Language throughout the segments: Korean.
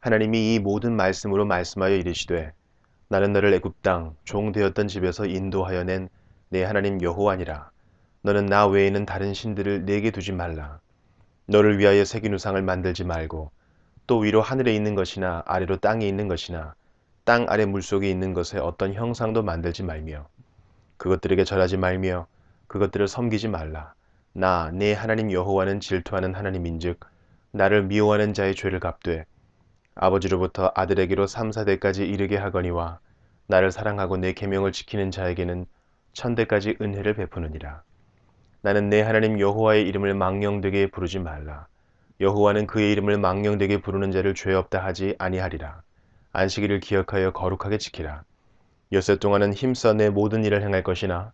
하나님이 이 모든 말씀으로 말씀하여 이르시되 나는 너를 애굽 땅 종 되었던 집에서 인도하여 낸 내 하나님 여호와니라. 너는 나 외에는 다른 신들을 내게 두지 말라. 너를 위하여 새긴 우상을 만들지 말고 또 위로 하늘에 있는 것이나 아래로 땅에 있는 것이나 땅 아래 물속에 있는 것에 어떤 형상도 만들지 말며 그것들에게 절하지 말며 그것들을 섬기지 말라. 나 내 하나님 여호와는 질투하는 하나님인즉 나를 미워하는 자의 죄를 갚되 아버지로부터 아들에게로 3, 4대까지 이르게 하거니와 나를 사랑하고 내 계명을 지키는 자에게는 천대까지 은혜를 베푸느니라. 나는 내 하나님 여호와의 이름을 망령되게 부르지 말라. 여호와는 그의 이름을 망령되게 부르는 자를 죄 없다 하지 아니하리라. 안식일을 기억하여 거룩하게 지키라. 엿새 동안은 힘써 내 모든 일을 행할 것이나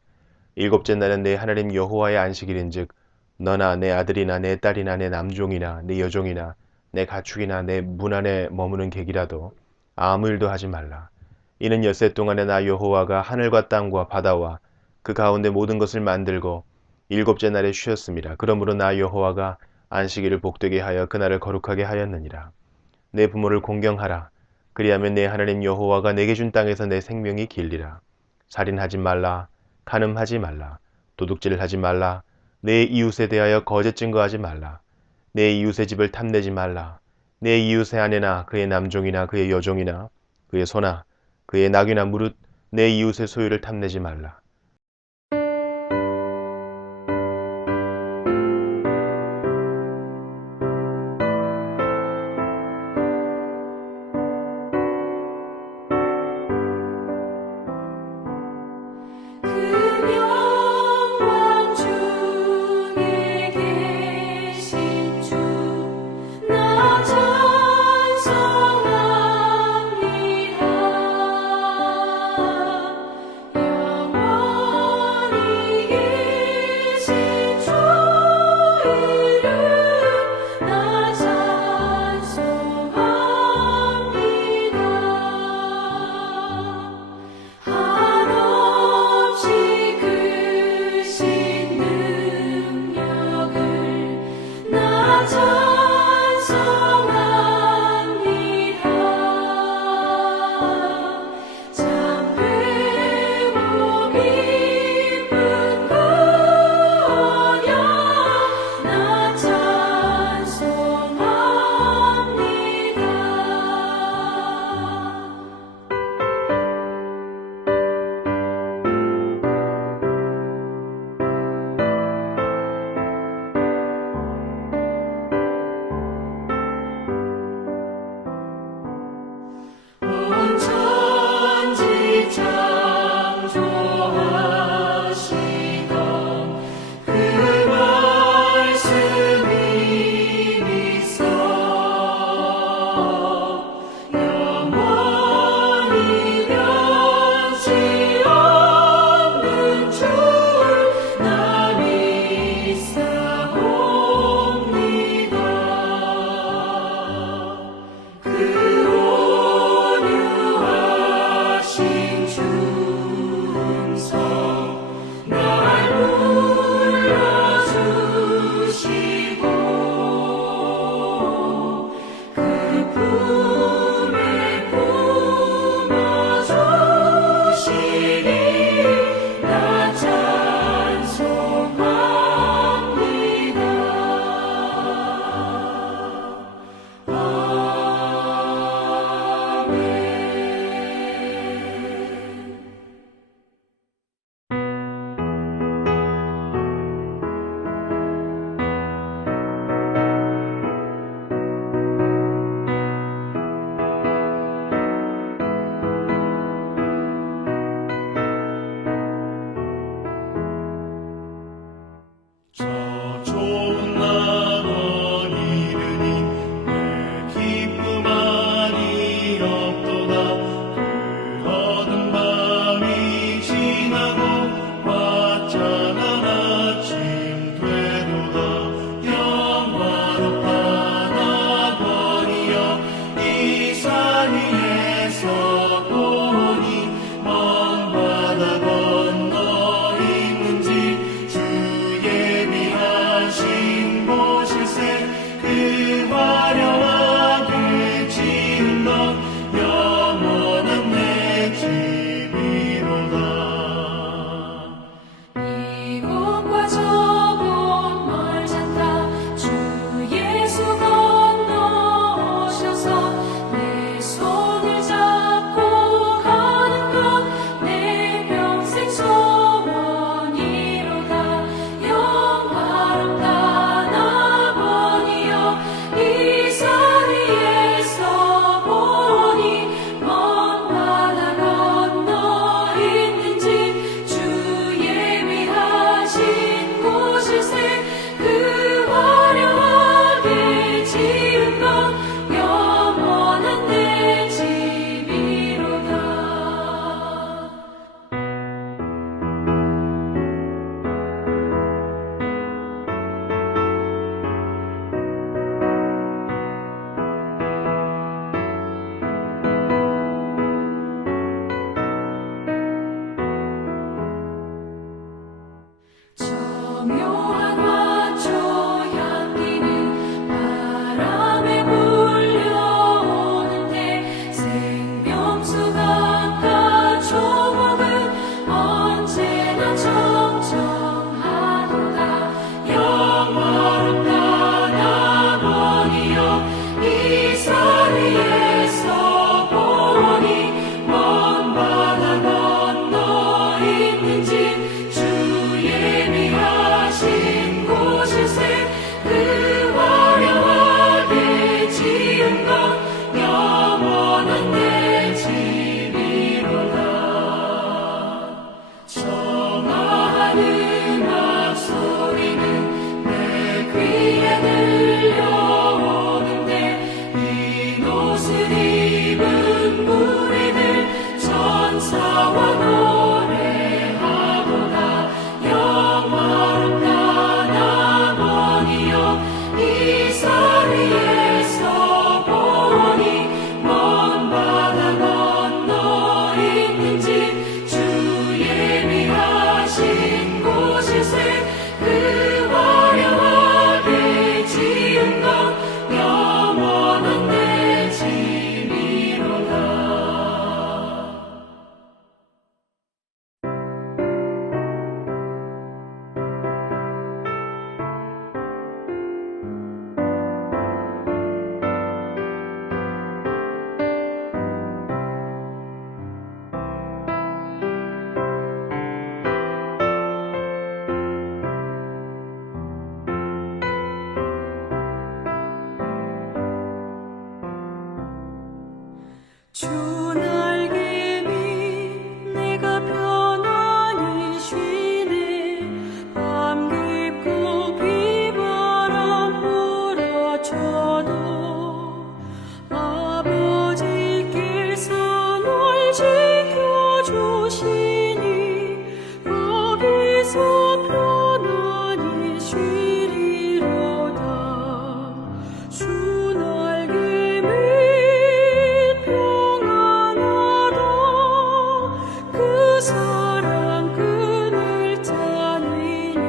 일곱째 날은 내 하나님 여호와의 안식일인즉 너나 내 아들이나 내 딸이나 내 남종이나 내 여종이나 내 가축이나 내 문 안에 머무는 객이라도 아무 일도 하지 말라. 이는 엿새 동안에 나 여호와가 하늘과 땅과 바다와 그 가운데 모든 것을 만들고 일곱째 날에 쉬었습니다. 그러므로 나 여호와가 안식일을 복되게 하여 그날을 거룩하게 하였느니라. 내 부모를 공경하라. 그리하면 내 하나님 여호와가 내게 준 땅에서 내 생명이 길리라. 살인하지 말라. 간음하지 말라. 도둑질을 하지 말라. 내 이웃에 대하여 거짓 증거하지 말라. 내 이웃의 집을 탐내지 말라. 내 이웃의 아내나 그의 남종이나 그의 여종이나 그의 소나 그의 낙이나 무릇 내 이웃의 소유를 탐내지 말라. 그 영광 중에 계신 주 나 찬송합니다. 영원 묘한 저 향기는 바람에 불려오는데 생명수 강가 조목은 언제나 정정하도다. 영원한 아버지여 이 산 위에서 보니 먼 바다 건너 있는 집 주 예비하신 곳일세. 그 화려하게 지은 것 영원한 내 집이로다. 청아한 음악 소리는 내 귀에 들려오는데 흰 옷을 입은 무리들 천사와 노래하도다. 영원한 아버지여 이 산 위에서 보니 먼 바다 건너 있는 집 주 예비하신 곳일세. 그 화려하게 지은 것 영원한 내 집이로다. 주 날개 밑 내가 편안히 쉬네. 밤 깊고 비바람 몰아쳐도 아버지께서 널 지켜주시니 거기서 편안히 쉬리로다. 주 날개 밑 평안하다. 그 사랑 그늘 자니요.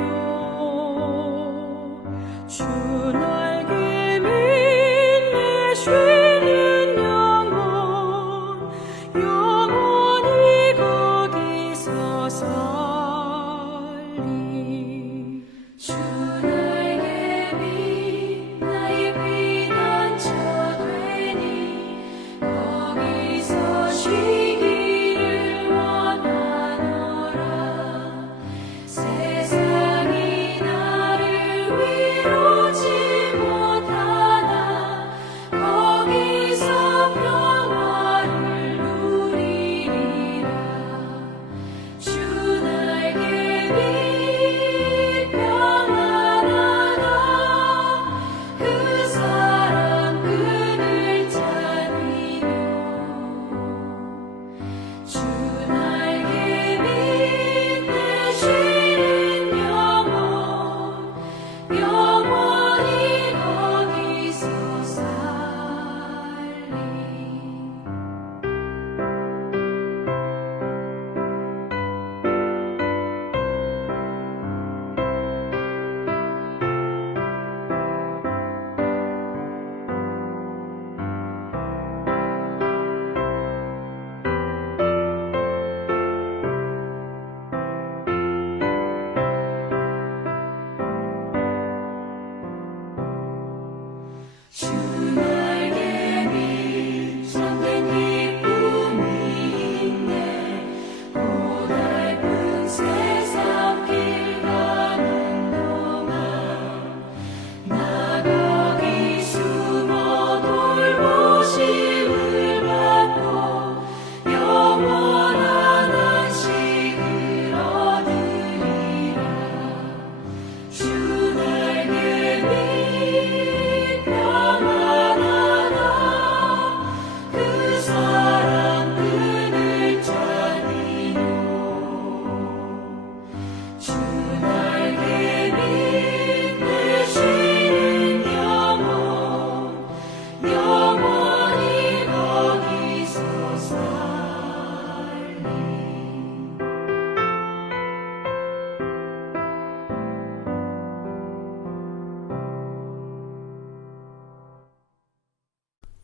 주 날개 밑 내 쉬는 영혼 영원히 거기서 살리. 주 날개 밑 나의 피난처 되니 거기서 쉬기를 원하노라. 세상이 나를 위로지 못하나 거기서 평화를 누리리라. 주 날개 밑 평안하다.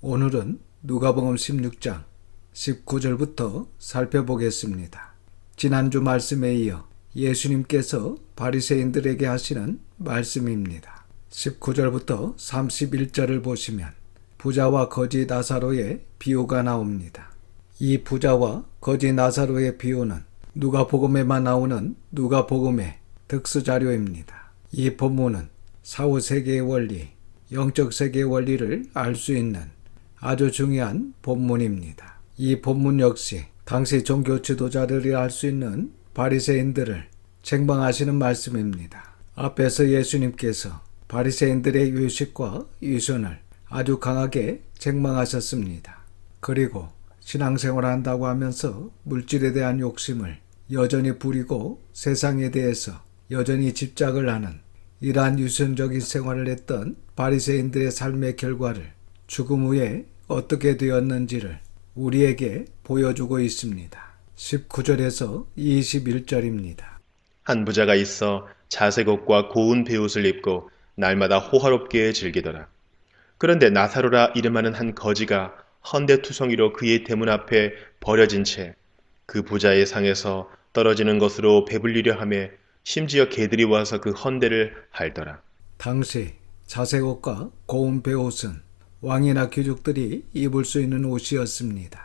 오늘은 누가복음 16장 19절부터 살펴보겠습니다. 지난주 말씀에 이어 예수님께서 바리새인들에게 하시는 말씀입니다. 19절부터 31절을 보시면 부자와 거지 나사로의 비유가 나옵니다. 이 부자와 거지 나사로의 비유는 누가복음에만 나오는 누가복음의 특수자료입니다. 이 본문은 사후세계의 원리, 영적 세계의 원리를 알 수 있는 아주 중요한 본문입니다. 이 본문 역시 당시 종교 지도자들이 알 수 있는 바리새인들을 책망하시는 말씀입니다. 앞에서 예수님께서 바리새인들의 유식과 유선을 아주 강하게 책망하셨습니다. 그리고 신앙생활을 한다고 하면서 물질에 대한 욕심을 여전히 부리고 세상에 대해서 여전히 집착을 하는 이러한 유선적인 생활을 했던 바리새인들의 삶의 결과를 죽음 후에 어떻게 되었는지를 우리에게 보여주고 있습니다. 19절에서 21절입니다. 한 부자가 있어 자색 옷과 고운 베옷을 입고 날마다 호화롭게 즐기더라. 그런데 나사로라 이름하는 한 거지가 헌데투성이로 그의 대문 앞에 버려진 채 그 부자의 상에서 떨어지는 것으로 배불리려 하며 심지어 개들이 와서 그 헌데를 핥더라. 당시 자색옷과 고운 베옷은 왕이나 귀족들이 입을 수 있는 옷이었습니다.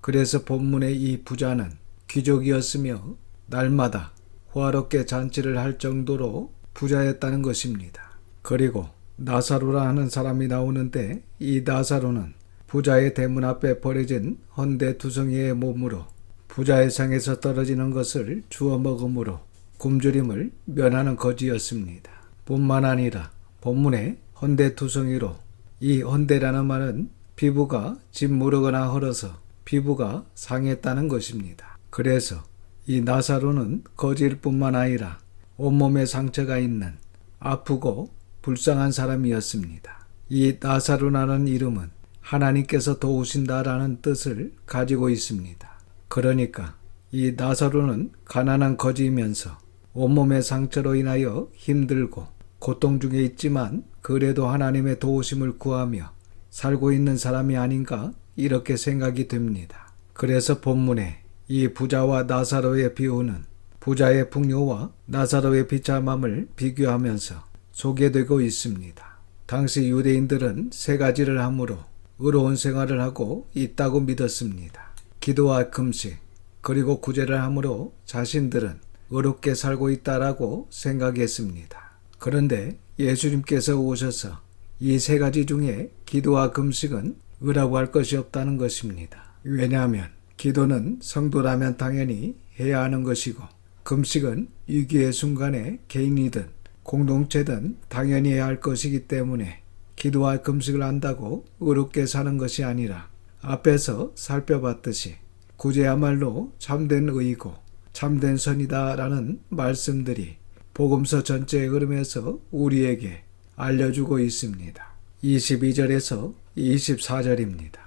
그래서 본문의 이 부자는 귀족이었으며 날마다 호화롭게 잔치를 할 정도로 부자였다는 것입니다. 그리고 나사로라 하는 사람이 나오는데 이 나사로는 부자의 대문 앞에 버려진 헌데투성이의 몸으로 부자의 상에서 떨어지는 것을 주워 먹음으로 굶주림을 면하는 거지였습니다. 뿐만 아니라 본문의 헌데투성이로 이 헌데라는 말은 피부가 짓무르거나 헐어서 피부가 상했다는 것입니다. 그래서 이 나사로는 거지일 뿐만 아니라 온몸에 상처가 있는 아프고 불쌍한 사람이었습니다. 이 나사로라는 이름은 하나님께서 도우신다라는 뜻을 가지고 있습니다. 그러니까 이 나사로는 가난한 거지이면서 온몸의 상처로 인하여 힘들고 고통 중에 있지만 그래도 하나님의 도우심을 구하며 살고 있는 사람이 아닌가 이렇게 생각이 됩니다. 그래서 본문에 이 부자와 나사로의 비유는 부자의 풍요와 나사로의 비참함을 비교하면서 소개되고 있습니다. 당시 유대인들은 세 가지를 함으로 의로운 생활을 하고 있다고 믿었습니다. 기도와 금식, 그리고 구제를 함으로 자신들은 의롭게 살고 있다라고 생각했습니다. 그런데 예수님께서 오셔서 이 세 가지 중에 기도와 금식은 의라고 할 것이 없다는 것입니다. 왜냐하면 기도는 성도라면 당연히 해야 하는 것이고 금식은 위기의 순간에 개인이든 공동체든 당연히 해야 할 것이기 때문에 기도와 금식을 한다고 의롭게 사는 것이 아니라 앞에서 살펴봤듯이 구제야말로 참된 의이고 참된 선이다라는 말씀들이 복음서 전체의 흐름에서 우리에게 알려주고 있습니다. 22절에서 24절입니다.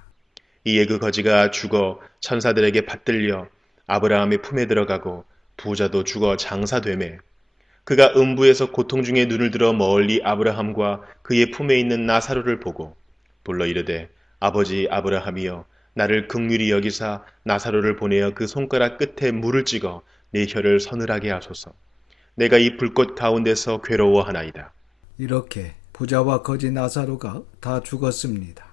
이에 그 거지가 죽어 천사들에게 받들려 아브라함의 품에 들어가고 부자도 죽어 장사되매 그가 음부에서 고통 중에 눈을 들어 멀리 아브라함과 그의 품에 있는 나사로를 보고 불러 이르되 아버지 아브라함이여 나를 긍휼히 여기사 나사로를 보내어 그 손가락 끝에 물을 찍어 내 혀를 서늘하게 하소서. 내가 이 불꽃 가운데서 괴로워하나이다. 이렇게 부자와 거지 나사로가 다 죽었습니다.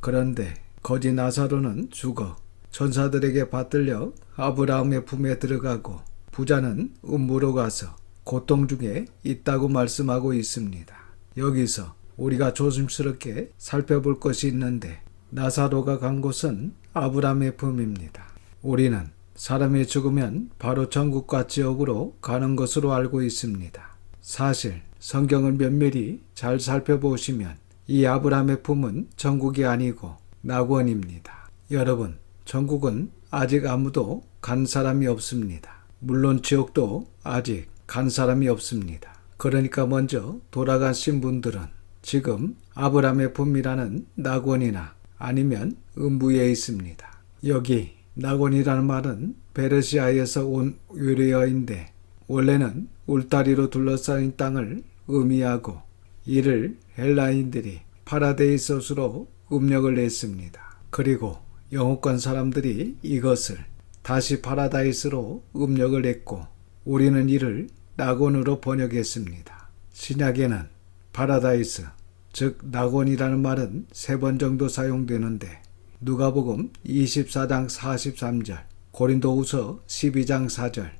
그런데 거지 나사로는 죽어 천사들에게 받들려 아브라함의 품에 들어가고 부자는 음부로 가서 고통 중에 있다고 말씀하고 있습니다. 여기서 우리가 조심스럽게 살펴볼 것이 있는데 나사로가 간 곳은 아브라함의 품입니다. 우리는 사람이 죽으면 바로 천국과 지옥으로 가는 것으로 알고 있습니다. 사실 성경을 면밀히 잘 살펴보시면 이 아브라함의 품은 천국이 아니고 낙원입니다. 여러분, 천국은 아직 아무도 간 사람이 없습니다. 물론 지옥도 아직 간 사람이 없습니다. 그러니까 먼저 돌아가신 분들은 지금 아브라함의 품이라는 낙원이나 아니면 음부에 있습니다. 여기 낙원이라는 말은 페르시아에서 온 유래어인데 원래는 울타리로 둘러싸인 땅을 의미하고 이를 헬라인들이 파라데이소스로 음력을 냈습니다. 그리고 영어권 사람들이 이것을 다시 파라다이스로 음력을 냈고 우리는 이를 낙원으로 번역했습니다. 신약에는 파라다이스, 즉 낙원이라는 말은 3번 정도 사용되는데 누가복음 24장 43절, 고린도후서 12장 4절,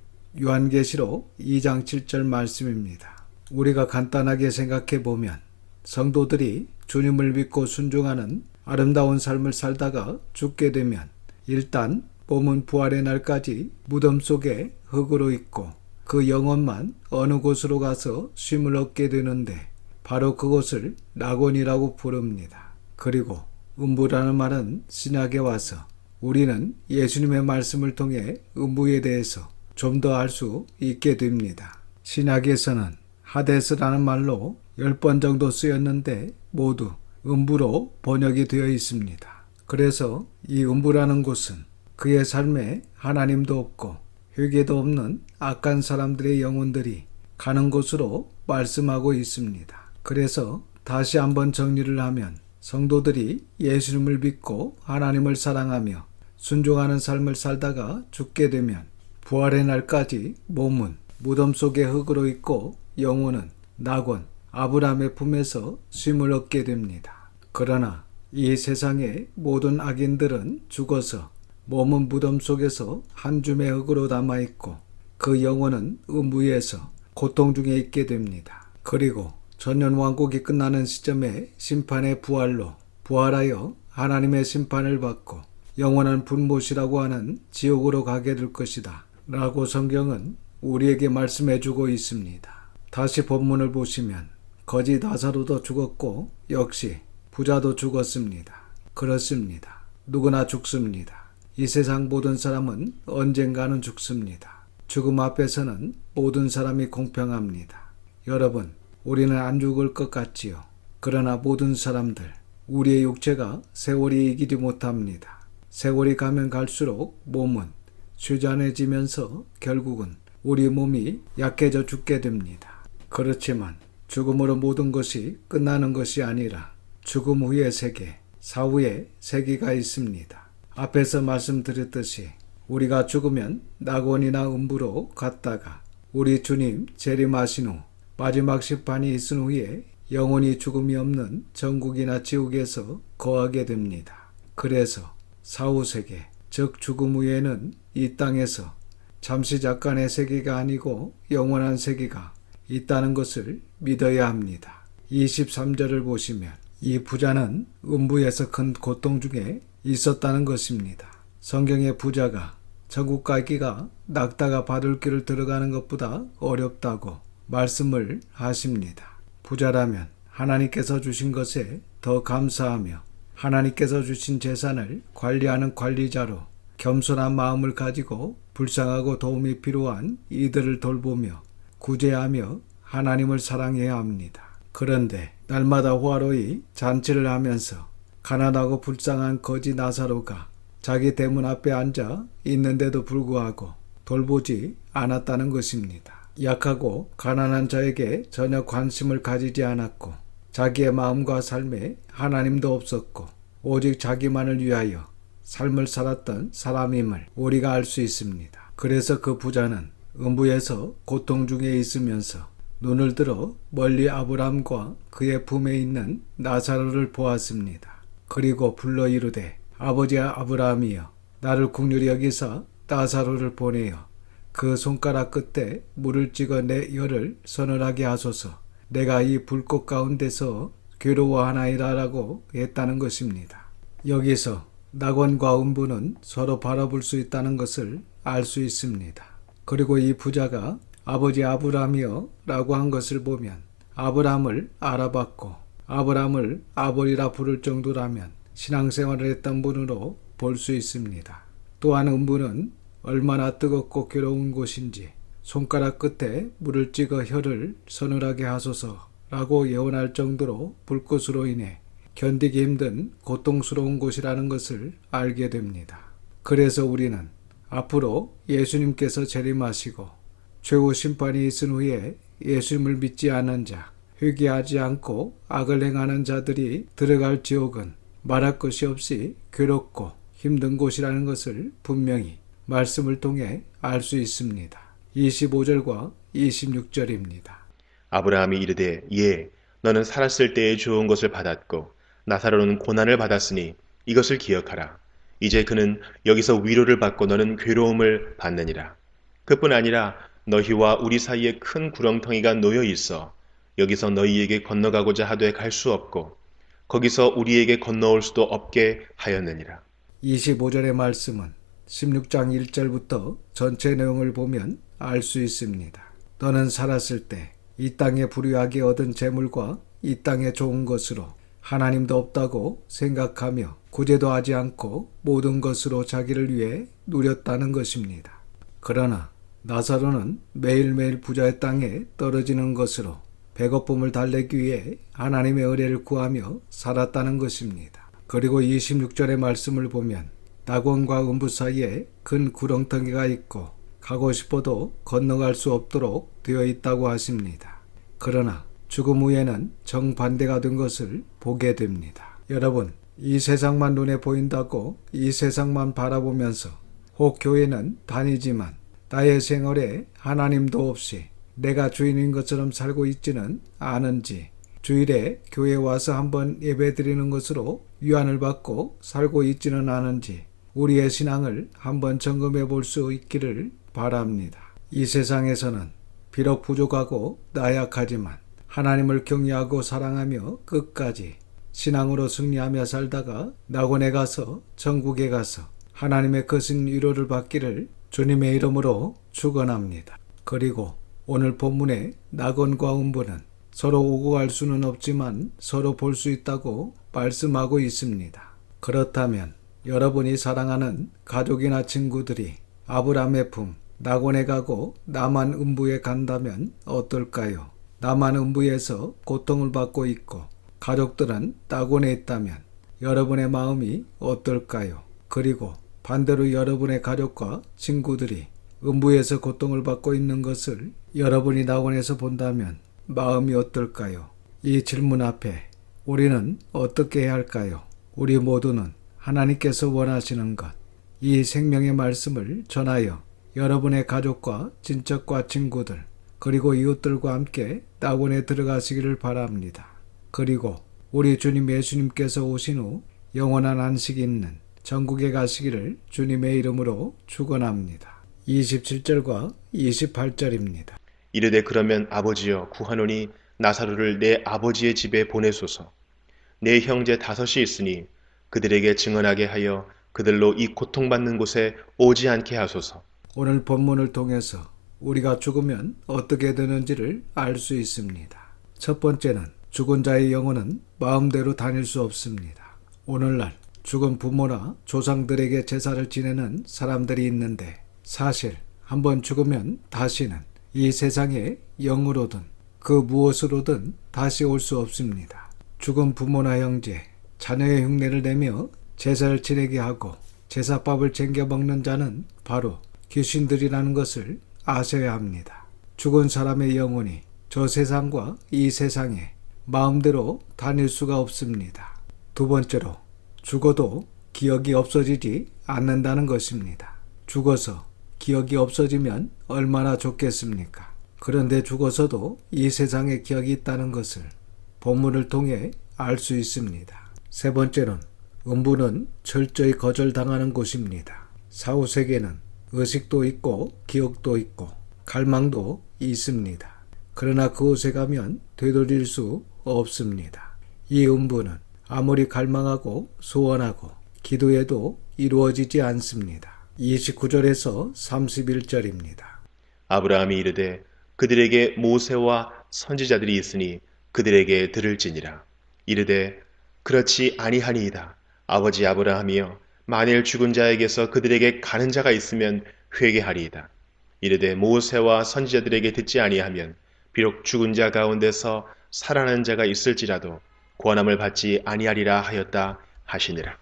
요한계시록 2장 7절 말씀입니다. 우리가 간단하게 생각해 보면 성도들이 주님을 믿고 순종하는 아름다운 삶을 살다가 죽게 되면 일단 몸은 부활의 날까지 무덤 속에 흙으로 있고 그 영혼만 어느 곳으로 가서 쉼을 얻게 되는데 바로 그곳을 낙원이라고 부릅니다. 그리고 음부라는 말은 신약에 와서 우리는 예수님의 말씀을 통해 음부에 대해서 좀 더 알 수 있게 됩니다. 신약에서는 하데스라는 말로 10번 정도 쓰였는데 모두 음부로 번역이 되어 있습니다. 그래서 이 음부라는 곳은 그의 삶에 하나님도 없고 회개도 없는 악한 사람들의 영혼들이 가는 곳으로 말씀하고 있습니다. 그래서 다시 한번 정리를 하면 성도들이 예수님을 믿고 하나님을 사랑하며 순종하는 삶을 살다가 죽게 되면 부활의 날까지 몸은 무덤 속의 흙으로 있고 영혼은 낙원, 아브라함의 품에서 쉼을 얻게 됩니다. 그러나 이 세상의 모든 악인들은 죽어서 몸은 무덤 속에서 한 줌의 흙으로 남아있고 그 영혼은 음부에서 고통 중에 있게 됩니다. 그리고 천년왕국이 끝나는 시점에 심판의 부활로 부활하여 하나님의 심판을 받고 영원한 분못이라고 하는 지옥으로 가게 될 것이다 라고 성경은 우리에게 말씀해주고 있습니다. 다시 본문을 보시면 거지 나사로도 죽었고 역시 부자도 죽었습니다. 그렇습니다. 누구나 죽습니다. 이 세상 모든 사람은 언젠가는 죽습니다. 죽음 앞에서는 모든 사람이 공평합니다. 여러분, 우리는 안 죽을 것 같지요. 그러나 모든 사람들, 우리의 육체가 세월이 이기지 못합니다. 세월이 가면 갈수록 몸은虚잔해지면서 결국은 우리 몸이 약해져 죽게 됩니다. 그렇지만 죽음으로 모든 것이 끝나는 것이 아니라 죽음 후의 세계, 사후의 세계가 있습니다. 앞에서 말씀드렸듯이 우리가 죽으면 낙원이나 음부로 갔다가 우리 주님 재림하신 후 마지막 심판이 있은 후에 영원히 죽음이 없는 천국이나 지옥에서 거하게 됩니다. 그래서 사후세계, 즉 죽음 후에는 이 땅에서 잠시 잠깐의 세계가 아니고 영원한 세계가 있다는 것을 믿어야 합니다. 23절을 보시면 이 부자는 음부에서 큰 고통 중에 있었다는 것입니다. 성경의 부자가 천국 가기가 낙타가 바들길을 들어가는 것보다 어렵다고 말씀을 하십니다. 부자라면 하나님께서 주신 것에 더 감사하며 하나님께서 주신 재산을 관리하는 관리자로 겸손한 마음을 가지고 불쌍하고 도움이 필요한 이들을 돌보며 구제하며 하나님을 사랑해야 합니다. 그런데 날마다 호화로이 잔치를 하면서 가난하고 불쌍한 거지 나사로가 자기 대문 앞에 앉아 있는데도 불구하고 돌보지 않았다는 것입니다. 약하고 가난한 자에게 전혀 관심을 가지지 않았고 자기의 마음과 삶에 하나님도 없었고 오직 자기만을 위하여 삶을 살았던 사람임을 우리가 알 수 있습니다. 그래서 그 부자는 음부에서 고통 중에 있으면서 눈을 들어 멀리 아브람과 그의 품에 있는 나사로를 보았습니다. 그리고 불러 이르되 아버지 아브라함이여 나를 긍휼히 여기사 나사로를 보내어 그 손가락 끝에 물을 찍어 내 혀를 서늘하게 하소서 내가 이 불꽃 가운데서 괴로워하나이다 라고 했다는 것입니다. 여기서 낙원과 음부는 서로 바라볼 수 있다는 것을 알 수 있습니다. 그리고 이 부자가 아버지 아브라함이여 라고 한 것을 보면 아브라함을 알아봤고 아브라함을 아버지라 부를 정도라면 신앙생활을 했던 분으로 볼 수 있습니다. 또한 음부는 얼마나 뜨겁고 괴로운 곳인지 손가락 끝에 물을 찍어 혀를 서늘하게 하소서 라고 예언할 정도로 불꽃으로 인해 견디기 힘든 고통스러운 곳이라는 것을 알게 됩니다. 그래서 우리는 앞으로 예수님께서 재림하시고 최후 심판이 있은 후에 예수님을 믿지 않은 자, 회개하지 않고 악을 행하는 자들이 들어갈 지옥은 말할 것이 없이 괴롭고 힘든 곳이라는 것을 분명히 말씀을 통해 알 수 있습니다. 25절과 26절입니다. 아브라함이 이르되 예, 너는 살았을 때에 좋은 것을 받았고 나사로는 고난을 받았으니 이것을 기억하라. 이제 그는 여기서 위로를 받고 너는 괴로움을 받느니라. 그뿐 아니라 너희와 우리 사이에 큰 구렁텅이가 놓여 있어 여기서 너희에게 건너가고자 하되 갈 수 없고 거기서 우리에게 건너올 수도 없게 하였느니라. 25절의 말씀은 16장 1절부터 전체 내용을 보면 알 수 있습니다. 너는 살았을 때 이 땅에 불유하게 얻은 재물과 이 땅의 좋은 것으로 하나님도 없다고 생각하며 구제도 하지 않고 모든 것으로 자기를 위해 누렸다는 것입니다. 그러나 나사로는 매일매일 부자의 땅에 떨어지는 것으로 배고픔을 달래기 위해 하나님의 은혜를 구하며 살았다는 것입니다. 그리고 26절의 말씀을 보면 낙원과 음부 사이에 큰 구렁텅이가 있고 가고 싶어도 건너갈 수 없도록 되어 있다고 하십니다. 그러나 죽음 후에는 정반대가 된 것을 보게 됩니다. 여러분, 이 세상만 눈에 보인다고 이 세상만 바라보면서 혹 교회는 다니지만 나의 생활에 하나님도 없이 내가 주인인 것처럼 살고 있지는 않은지, 주일에 교회에 와서 한번 예배드리는 것으로 위안을 받고 살고 있지는 않은지 우리의 신앙을 한번 점검해 볼 수 있기를 바랍니다. 이 세상에서는 비록 부족하고 나약하지만 하나님을 경외하고 사랑하며 끝까지 신앙으로 승리하며 살다가 낙원에 가서 천국에 가서 하나님의 크신 위로를 받기를 주님의 이름으로 축원합니다. 그리고 오늘 본문의 낙원과 음부는 서로 오고 갈 수는 없지만 서로 볼 수 있다고 말씀하고 있습니다. 그렇다면 여러분이 사랑하는 가족이나 친구들이 아브라함의 품 낙원에 가고 남한 음부에 간다면 어떨까요? 남한 음부에서 고통을 받고 있고 가족들은 낙원에 있다면 여러분의 마음이 어떨까요? 그리고 반대로 여러분의 가족과 친구들이 음부에서 고통을 받고 있는 것을 여러분이 낙원에서 본다면 마음이 어떨까요? 이 질문 앞에 우리는 어떻게 해야 할까요? 우리 모두는 하나님께서 원하시는 것, 이 생명의 말씀을 전하여 여러분의 가족과 친척과 친구들 그리고 이웃들과 함께 낙원에 들어가시기를 바랍니다. 그리고 우리 주님 예수님께서 오신 후 영원한 안식이 있는 천국에 가시기를 주님의 이름으로 축원합니다. 27절과 28절입니다. 이르되 그러면 아버지여 구하노니 나사로를 내 아버지의 집에 보내소서. 내 형제 5이 있으니 그들에게 증언하게 하여 그들로 이 고통받는 곳에 오지 않게 하소서. 오늘 본문을 통해서 우리가 죽으면 어떻게 되는지를 알 수 있습니다. 첫 번째는 죽은 자의 영혼은 마음대로 다닐 수 없습니다. 오늘날 죽은 부모나 조상들에게 제사를 지내는 사람들이 있는데 사실 한번 죽으면 다시는 이 세상에 영으로든 그 무엇으로든 다시 올 수 없습니다. 죽은 부모나 형제, 자녀의 흉내를 내며 제사를 지내게 하고 제사밥을 챙겨 먹는 자는 바로 귀신들이라는 것을 아셔야 합니다. 죽은 사람의 영혼이 저 세상과 이 세상에 마음대로 다닐 수가 없습니다. 두 번째로 죽어도 기억이 없어지지 않는다는 것입니다. 죽어서 기억이 없어지면 얼마나 좋겠습니까? 그런데 죽어서도 이 세상에 기억이 있다는 것을 본문을 통해 알 수 있습니다. 세 번째는 음부는 철저히 거절당하는 곳입니다. 사후세계는 의식도 있고 기억도 있고 갈망도 있습니다. 그러나 그곳에 가면 되돌릴 수 없습니다. 이 음부는 아무리 갈망하고 소원하고 기도해도 이루어지지 않습니다. 29절에서 31절입니다. 아브라함이 이르되 그들에게 모세와 선지자들이 있으니 그들에게 들을지니라. 이르되 그렇지 아니하니이다. 아버지 아브라함이여 만일 죽은 자에게서 그들에게 가는 자가 있으면 회개하리이다. 이르되 모세와 선지자들에게 듣지 아니하면 비록 죽은 자 가운데서 살아난 자가 있을지라도 구원함을 받지 아니하리라 하였다 하시니라.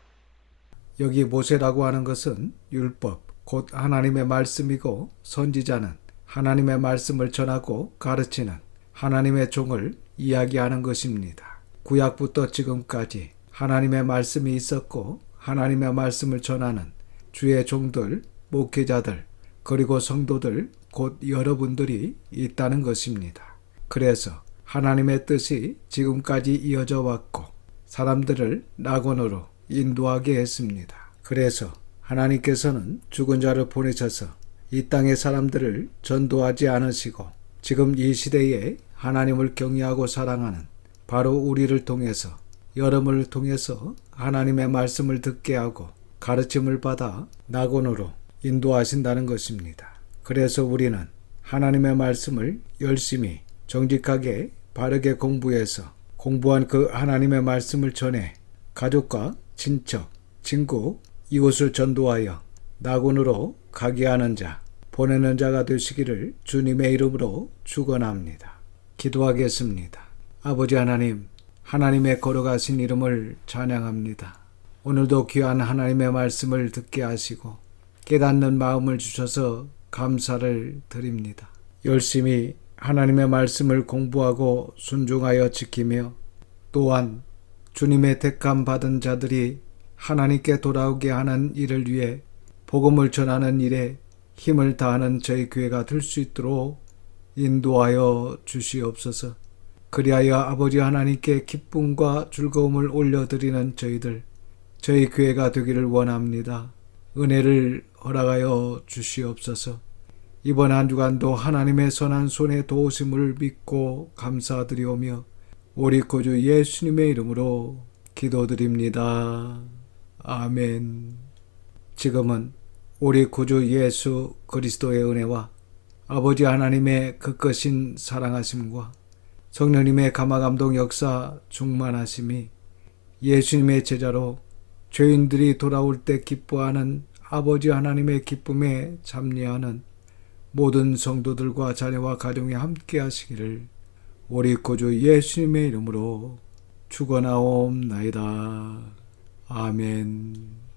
여기 모세라고 하는 것은 율법, 곧 하나님의 말씀이고 선지자는 하나님의 말씀을 전하고 가르치는 하나님의 종을 이야기하는 것입니다. 구약부터 지금까지 하나님의 말씀이 있었고 하나님의 말씀을 전하는 주의 종들, 목회자들, 그리고 성도들, 곧 여러분들이 있다는 것입니다. 그래서 하나님의 뜻이 지금까지 이어져 왔고 사람들을 낙원으로 인도하게 했습니다. 그래서 하나님께서는 죽은 자를 보내셔서 이 땅의 사람들을 전도하지 않으시고 지금 이 시대에 하나님을 경외하고 사랑하는 바로 우리를 통해서 여러분을 통해서 하나님의 말씀을 듣게 하고 가르침을 받아 낙원으로 인도하신다는 것입니다. 그래서 우리는 하나님의 말씀을 열심히 정직하게 바르게 공부해서 공부한 그 하나님의 말씀을 전해 가족과 친척, 친구, 이웃을 전도하여 낙원으로 가게 하는 자, 보내는 자가 되시기를 주님의 이름으로 축원합니다. 기도하겠습니다. 아버지 하나님, 하나님의 거룩하신 이름을 찬양합니다. 오늘도 귀한 하나님의 말씀을 듣게 하시고 깨닫는 마음을 주셔서 감사를 드립니다. 열심히 하나님의 말씀을 공부하고 순종하여 지키며 또한 주님의 택함 받은 자들이 하나님께 돌아오게 하는 일을 위해 복음을 전하는 일에 힘을 다하는 저희 교회가 될 수 있도록 인도하여 주시옵소서. 그리하여 아버지 하나님께 기쁨과 즐거움을 올려드리는 저희 교회가 되기를 원합니다. 은혜를 허락하여 주시옵소서. 이번 한 주간도 하나님의 선한 손에 도우심을 믿고 감사드리오며 우리 구주 예수님의 이름으로 기도드립니다. 아멘. 지금은 우리 구주 예수 그리스도의 은혜와 아버지 하나님의 극거신 사랑하심과 성령님의 감화감동 역사 충만하심이 예수님의 제자로 죄인들이 돌아올 때 기뻐하는 아버지 하나님의 기쁨에 참여하는 모든 성도들과 자녀와 가정에 함께 하시기를 우리 구주 예수님의 이름으로 축원하옵나이다. 아멘.